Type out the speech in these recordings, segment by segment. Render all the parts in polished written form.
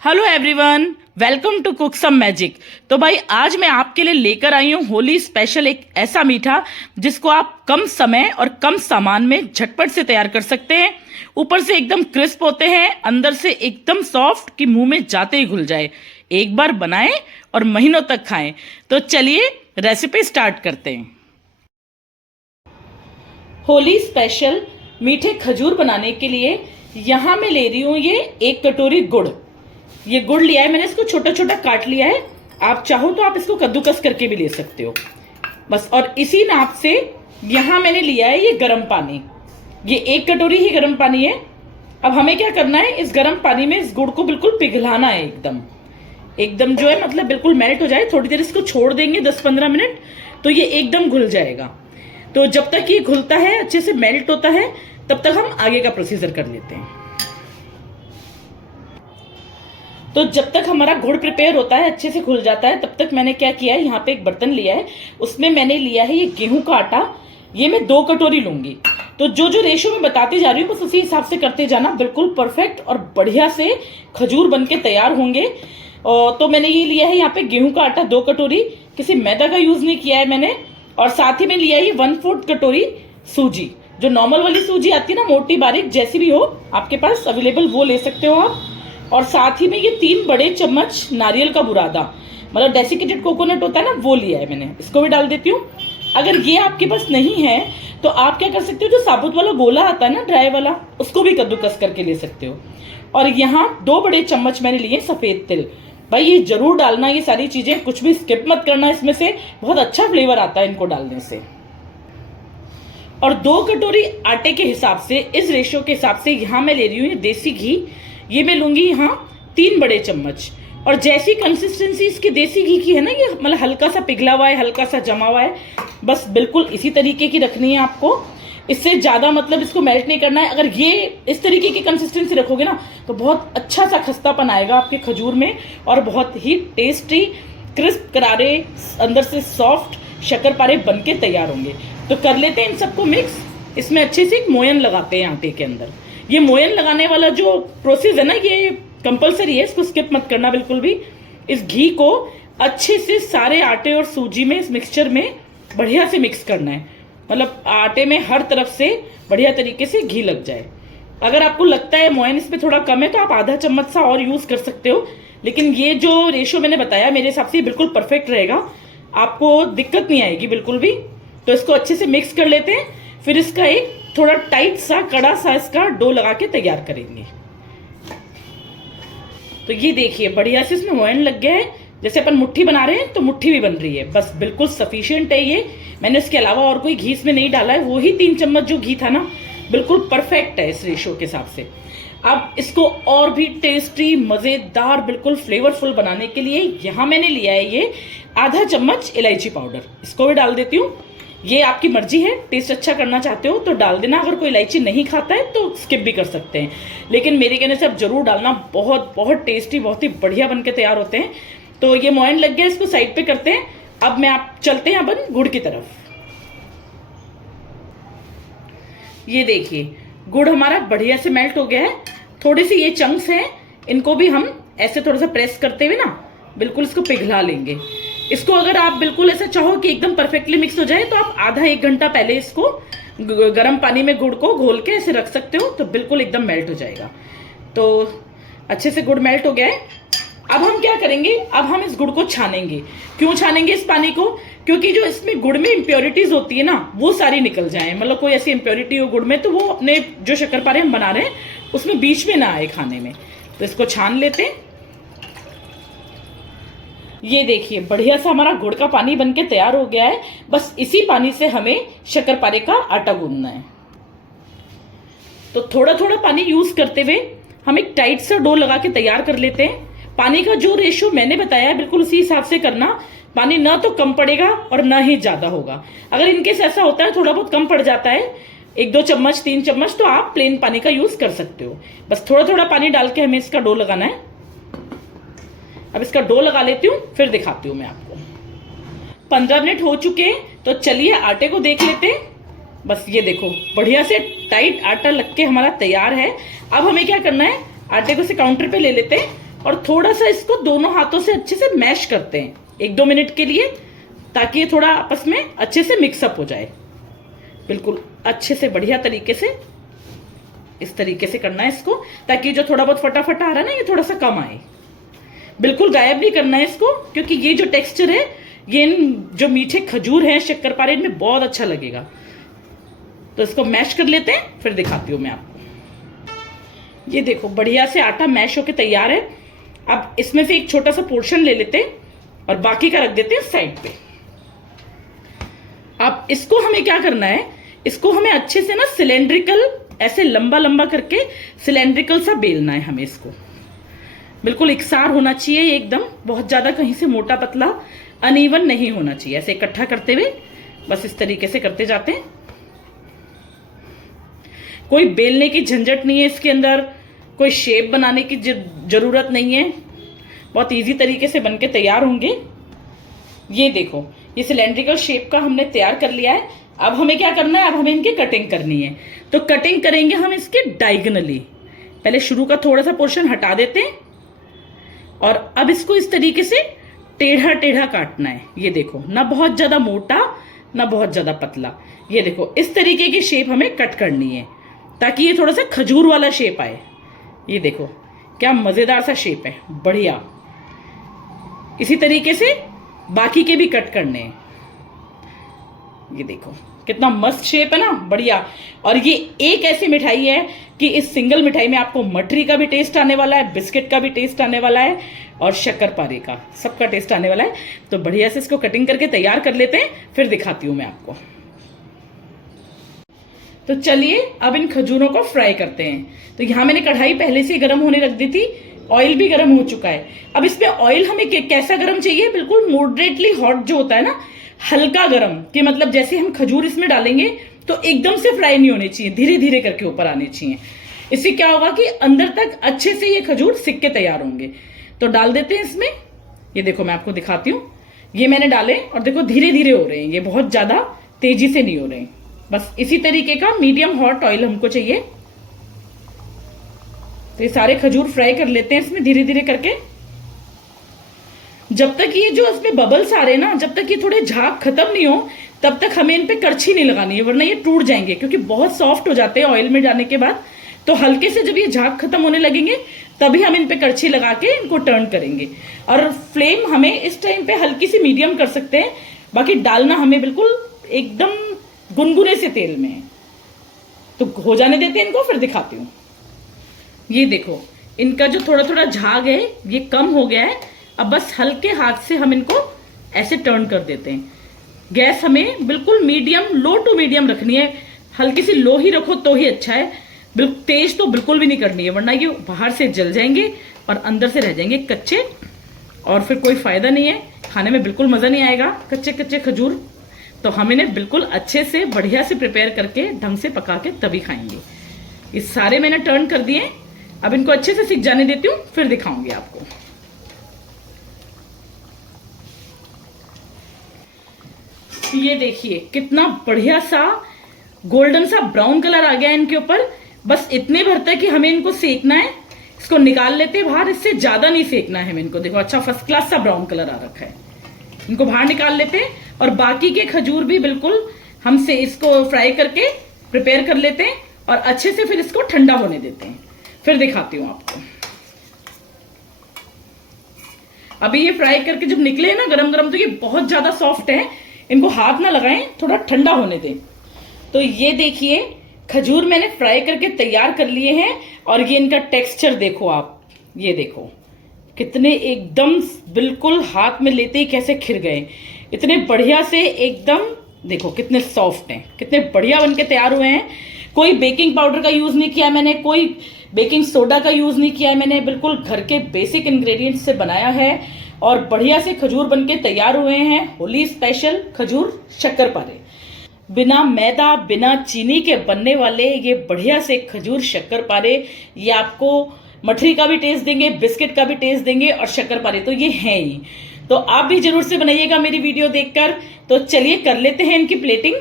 Hello everyone, welcome to cook some magic. तो भाई आज मैं आपके लिए लेकर आई हूँ होली स्पेशल एक ऐसा मीठा जिसको आप कम समय और कम सामान में झटपट से तैयार कर सकते हैं। ऊपर से एकदम क्रिस्प होते हैं, अंदर से एकदम सॉफ्ट कि मुंह में जाते ही घुल जाए। एक बार बनाएं और महीनों तक खाएं। तो चलिए रेसिपी स्टार्ट करते हैं। होली स्पेशल मीठे खजूर बनाने के लिए यहाँ मैं ले रही हूँ ये 1 कटोरी गुड़। ये गुड़ लिया है मैंने, इसको छोटा छोटा काट लिया है। आप चाहो तो आप इसको कद्दूकस करके भी ले सकते हो बस। और इसी नाप से यहाँ मैंने लिया है ये गर्म पानी। ये 1 कटोरी ही गर्म पानी है। अब हमें क्या करना है, इस गर्म पानी में इस गुड़ को बिल्कुल पिघलाना है, एकदम एकदम जो है मतलब बिल्कुल मेल्ट हो जाए। थोड़ी देर इसको छोड़ देंगे 10-15 मिनट तो ये एकदम घुल जाएगा। तो जब तक ये घुलता है, अच्छे से मेल्ट होता है, तब तक हम आगे का प्रोसीजर कर लेते हैं। तो जब तक हमारा गुड़ प्रिपेयर होता है, अच्छे से घुल जाता है, तब तक मैंने क्या किया है, यहाँ पे एक बर्तन लिया है, उसमें मैंने लिया है ये गेहूं का आटा। ये मैं 2 कटोरी लूंगी। तो जो जो रेशो में बताती जा रही हूँ बस उसी हिसाब से करते जाना। बिल्कुल परफेक्ट और बढ़िया से खजूर बन के तैयार होंगे। तो मैंने ये लिया है यहाँ पे गेहूं का आटा 2 कटोरी, किसी मैदा का यूज नहीं किया है मैंने। और साथ ही में लिया है 1/4 कटोरी सूजी, जो नॉर्मल वाली सूजी आती है ना, मोटी बारीक, जैसी भी हो आपके पास अवेलेबल वो ले सकते हो आप। और साथ ही में ये 3 बड़े चम्मच नारियल का बुरादा, मतलब डेसिकेटेड कोकोनट होता है ना, वो लिया है मैंने, इसको भी डाल देती हूँ। अगर ये आपके पास नहीं है तो आप क्या कर सकते हो, जो साबुत वाला गोला आता है ना, ड्राई वाला, उसको भी कद्दूकस करके ले सकते हो। और यहाँ 2 बड़े चम्मच मैंने लिए सफेद तिल। भाई ये जरूर डालना, ये सारी चीजें कुछ भी स्किप मत करना, इसमें से बहुत अच्छा फ्लेवर आता है इनको डालने से। और 2 कटोरी आटे के हिसाब से, इस रेशो के हिसाब से यहाँ मैं ले रही हूँ देसी घी। ये मैं लूंगी यहाँ 3 बड़े चम्मच। और जैसी कंसिस्टेंसी इसकी देसी घी की है ना, ये मतलब हल्का सा पिघला हुआ है, हल्का सा जमा हुआ है, बस बिल्कुल इसी तरीके की रखनी है आपको। इससे ज्यादा मतलब इसको मेल्ट नहीं करना है। अगर ये इस तरीके की कंसिस्टेंसी रखोगे ना तो बहुत अच्छा सा खस्तापन आएगा आपके खजूर में, और बहुत ही टेस्टी, क्रिस्प, करारे, अंदर से सॉफ्ट शक्करपारे बन के तैयार होंगे। तो कर लेते हैं इन सबको मिक्स। इसमें अच्छे से एक मोयन लगाते हैं आटे के अंदर। ये मोयन लगाने वाला जो प्रोसेस है ना, ये कंपलसरी है, इसको स्किप मत करना बिल्कुल भी। इस घी को अच्छे से सारे आटे और सूजी में, इस मिक्सचर में बढ़िया से मिक्स करना है। मतलब आटे में हर तरफ से बढ़िया तरीके से घी लग जाए। अगर आपको लगता है मोयन इस पे थोड़ा कम है तो आप आधा चम्मच सा और यूज कर सकते हो, लेकिन ये जो रेशो मैंने बताया मेरे हिसाब से बिल्कुल परफेक्ट रहेगा, आपको दिक्कत नहीं आएगी बिल्कुल भी। तो इसको अच्छे से मिक्स कर लेते हैं, फिर इसका एक थोड़ा टाइट सा कड़ा सा इसका डो लगा के तैयार करेंगे। तो ये देखिए बढ़िया से इसमें मोयन लग गया है, जैसे अपन मुट्ठी बना रहे हैं तो मुट्ठी भी बन रही है, बस बिल्कुल सफिशिएंट है ये। मैंने इसके अलावा और कोई घी इसमें नहीं डाला है, वो ही 3 चम्मच जो घी था ना, बिल्कुल परफेक्ट है इस रेशो के हिसाब से। अब इसको और भी टेस्टी, मजेदार, बिल्कुल फ्लेवरफुल बनाने के लिए यहाँ मैंने लिया है ये आधा चम्मच इलायची पाउडर, इसको भी डाल देती हूँ। ये आपकी मर्जी है, टेस्ट अच्छा करना चाहते हो तो डाल देना, अगर कोई इलायची नहीं खाता है तो स्किप भी कर सकते हैं, लेकिन मेरे कहने से अब जरूर डालना, बहुत बहुत टेस्टी, बहुत ही बढ़िया बन के तैयार होते हैं। तो ये मोयन लग गया, इसको साइड पे करते हैं। अब मैं आप चलते हैं अपन गुड़ की तरफ। ये देखिए गुड़ हमारा बढ़िया से मेल्ट हो गया है। थोड़ी सी ये चंक्स हैं, इनको भी हम ऐसे थोड़ा सा प्रेस करते हुए ना बिल्कुल इसको पिघला लेंगे। इसको अगर आप बिल्कुल ऐसा चाहो कि एकदम परफेक्टली मिक्स हो जाए तो आप आधा 1 घंटा पहले इसको गर्म पानी में गुड़ को घोल के ऐसे रख सकते हो, तो बिल्कुल एकदम मेल्ट हो जाएगा। तो अच्छे से गुड़ मेल्ट हो गया है। अब हम क्या करेंगे, अब हम इस गुड़ को छानेंगे। क्यों छानेंगे इस पानी को, क्योंकि जो इसमें गुड़ में इम्प्योरिटीज होती है ना, वो सारी निकल जाए। मतलब कोई ऐसी इम्प्योरिटी हो गुड़ में तो वो अपने जो शक्करपारे हम बना रहे हैं उसमें बीच में ना आए खाने में। तो इसको छान लेते हैं। ये देखिए बढ़िया सा हमारा गुड़ का पानी बनके तैयार हो गया है। बस इसी पानी से हमें शक्करपारे का आटा गूंदना है। तो थोड़ा थोड़ा पानी यूज करते हुए हम एक टाइट सा डो लगा के तैयार कर लेते हैं। पानी का जो रेशो मैंने बताया है बिल्कुल उसी हिसाब से करना। पानी ना तो कम पड़ेगा और ना ही ज्यादा होगा। अगर इनकेस ऐसा होता है थोड़ा बहुत कम पड़ जाता है, 1-2 चम्मच, 3 चम्मच, तो आप प्लेन पानी का यूज कर सकते हो। बस थोड़ा थोड़ा पानी डाल के हमें इसका डो लगाना है। अब इसका डो लगा लेती हूँ, फिर दिखाती हूँ मैं आपको। 15 मिनट हो चुके हैं, तो चलिए आटे को देख लेते हैं। बस ये देखो बढ़िया से टाइट आटा लग के हमारा तैयार है। अब हमें क्या करना है, आटे को से काउंटर पे ले लेते हैं और थोड़ा सा इसको दोनों हाथों से अच्छे से मैश करते हैं 1-2 मिनट के लिए, ताकि ये थोड़ा आपस में अच्छे से मिक्सअप हो जाए। बिल्कुल अच्छे से बढ़िया तरीके से इस तरीके से करना है इसको, ताकि जो थोड़ा बहुत फटाफट आ रहा है ना, ये थोड़ा सा कम आए। बिल्कुल गायब नहीं करना है इसको, क्योंकि ये जो टेक्सचर है ये जो मीठे खजूर हैं शक्करपारे में बहुत अच्छा लगेगा। तो इसको मैश कर लेते हैं, फिर दिखाती हूँ मैं आपको। ये देखो बढ़िया से आटा मैश होके तैयार है। अब इसमें से एक छोटा सा पोर्शन ले लेते हैं और बाकी का रख देते हैं साइड पे। अब इसको हमें क्या करना है, इसको हमें अच्छे से ना सिलेंड्रिकल ऐसे लंबा लंबा करके सिलेंड्रिकल सा बेलना है हमें। इसको बिल्कुल एकसार होना चाहिए एकदम, बहुत ज्यादा कहीं से मोटा पतला अनइवन नहीं होना चाहिए। ऐसे इकट्ठा करते हुए बस इस तरीके से करते जाते हैं। कोई बेलने की झंझट नहीं है इसके अंदर, कोई शेप बनाने की जरूरत नहीं है, बहुत इजी तरीके से बनके तैयार होंगे। ये देखो ये सिलेंड्रिकल शेप का हमने तैयार कर लिया है। अब हमें क्या करना है, अब हमें इनकी कटिंग करनी है। तो कटिंग करेंगे हम इसके डायगोनली। पहले शुरू का थोड़ा सा पोर्शन हटा देते हैं और अब इसको इस तरीके से टेढ़ा टेढ़ा काटना है। ये देखो, ना बहुत ज्यादा मोटा ना बहुत ज्यादा पतला। ये देखो इस तरीके की शेप हमें कट करनी है, ताकि ये थोड़ा सा खजूर वाला शेप आए। ये देखो क्या मजेदार सा शेप है, बढ़िया। इसी तरीके से बाकी के भी कट करने हैं। ये देखो कितना मस्त शेप है ना, बढ़िया। और ये एक ऐसी मिठाई है कि इस सिंगल मिठाई में आपको मठरी का भी टेस्ट आने वाला है, बिस्किट का भी टेस्ट आने वाला है और शक्करपारे का, सबका टेस्ट आने वाला है। तो बढ़िया से इसको कटिंग करके तैयार कर लेते हैं, फिर दिखाती हूं मैं आपको। तो चलिए अब इन खजूरों को फ्राई करते हैं। तो यहाँ मैंने कढ़ाई पहले से गर्म होने रख दी थी, ऑयल भी गर्म हो चुका है। अब इसमें ऑयल हमें कैसा गर्म चाहिए, बिल्कुल मॉडरेटली हॉट जो होता है ना, हल्का गर्म, कि मतलब जैसे हम खजूर इसमें डालेंगे तो एकदम से फ्राई नहीं होने चाहिए, धीरे धीरे करके ऊपर आने चाहिए। इससे क्या होगा कि अंदर तक अच्छे से ये खजूर सिक के तैयार होंगे। तो डाल देते हैं इसमें। ये देखो मैं आपको दिखाती हूँ, ये मैंने डाले और देखो धीरे धीरे हो रहे हैं, ये बहुत ज्यादा तेजी से नहीं हो रहे हैं। बस इसी तरीके का मीडियम हॉट ऑयल हमको चाहिए। तो ये सारे खजूर फ्राई कर लेते हैं इसमें धीरे धीरे करके। जब तक ये जो इसमें बबल्स आ रहे हैं ना, जब तक ये थोड़े झाग खत्म नहीं हो, तब तक हमें इन पे करछी नहीं लगानी है, वरना ये टूट जाएंगे, क्योंकि बहुत सॉफ्ट हो जाते हैं ऑयल में डालने के बाद। तो हल्के से जब ये झाग खत्म होने लगेंगे तभी हम इन पे करछी लगा के इनको टर्न करेंगे। और फ्लेम हमें इस टाइम पे हल्की सी मीडियम कर सकते हैं, बाकी डालना हमें बिल्कुल एकदम गुनगुने से तेल में है। तो हो जाने देते हैं इनको, फिर दिखाती हूँ। ये देखो इनका जो थोड़ा थोड़ा झाग है ये कम हो गया है। अब बस हल्के हाथ से हम इनको ऐसे टर्न कर देते हैं। गैस हमें बिल्कुल मीडियम, लो टू मीडियम रखनी है। हल्की सी लो ही रखो तो ही अच्छा है, बिल्कुल तेज तो बिल्कुल भी नहीं करनी है, वरना ये बाहर से जल जाएंगे और अंदर से रह जाएंगे कच्चे, और फिर कोई फायदा नहीं है, खाने में बिल्कुल मजा नहीं आएगा कच्चे कच्चे खजूर। तो हम इन्हें बिल्कुल अच्छे से बढ़िया से प्रिपेयर करके ढंग से पका के तभी खाएंगे। ये सारे मैंने टर्न कर दिए, अब इनको अच्छे से सिक जाने देती हूँ, फिर दिखाऊंगी आपको। ये देखिए कितना बढ़िया सा गोल्डन सा ब्राउन कलर आ गया है इनके ऊपर। बस इतने भर तक कि हमें इनको सेकना है। इसको निकाल लेते हैं बाहर, इससे ज्यादा नहीं सेकना है हमें इनको। देखो अच्छा फर्स्ट क्लास सा ब्राउन कलर आ रखा है। इनको बाहर निकाल लेते हैं और बाकी के खजूर भी बिल्कुल हमसे इसको फ्राई करके प्रिपेयर कर लेते हैं और अच्छे से फिर इसको ठंडा होने देते हैं, फिर दिखाती हूँ आपको। अभी ये फ्राई करके जब निकले ना गरम गरम, तो ये बहुत ज्यादा सॉफ्ट है, इनको हाथ ना लगाएं, थोड़ा ठंडा होने दें। तो ये देखिए खजूर मैंने फ्राई करके तैयार कर लिए हैं और ये इनका टेक्सचर देखो आप, ये देखो कितने एकदम बिल्कुल हाथ में लेते ही कैसे खिर गए, इतने बढ़िया से एकदम देखो कितने सॉफ्ट हैं, कितने बढ़िया बनके तैयार हुए हैं। कोई बेकिंग पाउडर का यूज नहीं किया मैंने, कोई बेकिंग सोडा का यूज नहीं किया है मैंने, बिल्कुल घर के बेसिक इंग्रेडिएंट्स से बनाया है और बढ़िया से खजूर बनके तैयार हुए हैं। होली स्पेशल खजूर शक्करपारे, बिना मैदा बिना चीनी के बनने वाले ये बढ़िया से खजूर शक्करपारे, ये आपको मठरी का भी टेस्ट देंगे, बिस्किट का भी टेस्ट देंगे और शक्करपारे तो ये हैं ही। तो आप भी जरूर से बनाइएगा मेरी वीडियो देखकर। तो चलिए कर लेते हैं इनकी प्लेटिंग।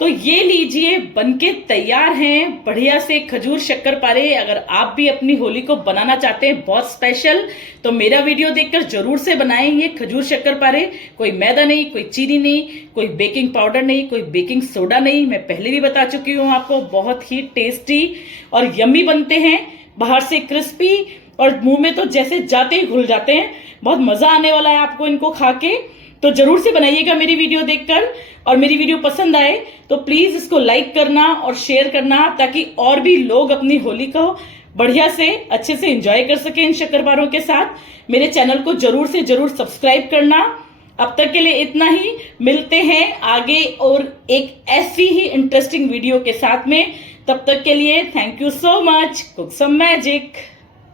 तो ये लीजिए, बनके तैयार हैं बढ़िया से खजूर शक्करपारे। अगर आप भी अपनी होली को बनाना चाहते हैं बहुत स्पेशल, तो मेरा वीडियो देखकर जरूर से बनाएं ये खजूर शक्करपारे। कोई मैदा नहीं, कोई चीनी नहीं, कोई बेकिंग पाउडर नहीं, कोई बेकिंग सोडा नहीं। मैं पहले भी बता चुकी हूँ आपको, बहुत ही टेस्टी और यम्मी बनते हैं, बाहर से क्रिस्पी और मुंह में तो जैसे जाते ही घुल जाते हैं। बहुत मजा आने वाला है आपको इनको खा के। तो जरूर से बनाइएगा मेरी वीडियो देखकर। और मेरी वीडियो पसंद आए तो प्लीज इसको लाइक करना और शेयर करना, ताकि और भी लोग अपनी होली को बढ़िया से अच्छे से एंजॉय कर सके इन शक्करपारों के साथ। मेरे चैनल को जरूर से जरूर सब्सक्राइब करना। अब तक के लिए इतना ही, मिलते हैं आगे और एक ऐसी ही इंटरेस्टिंग वीडियो के साथ में। तब तक के लिए thank you so much. Cook some magic.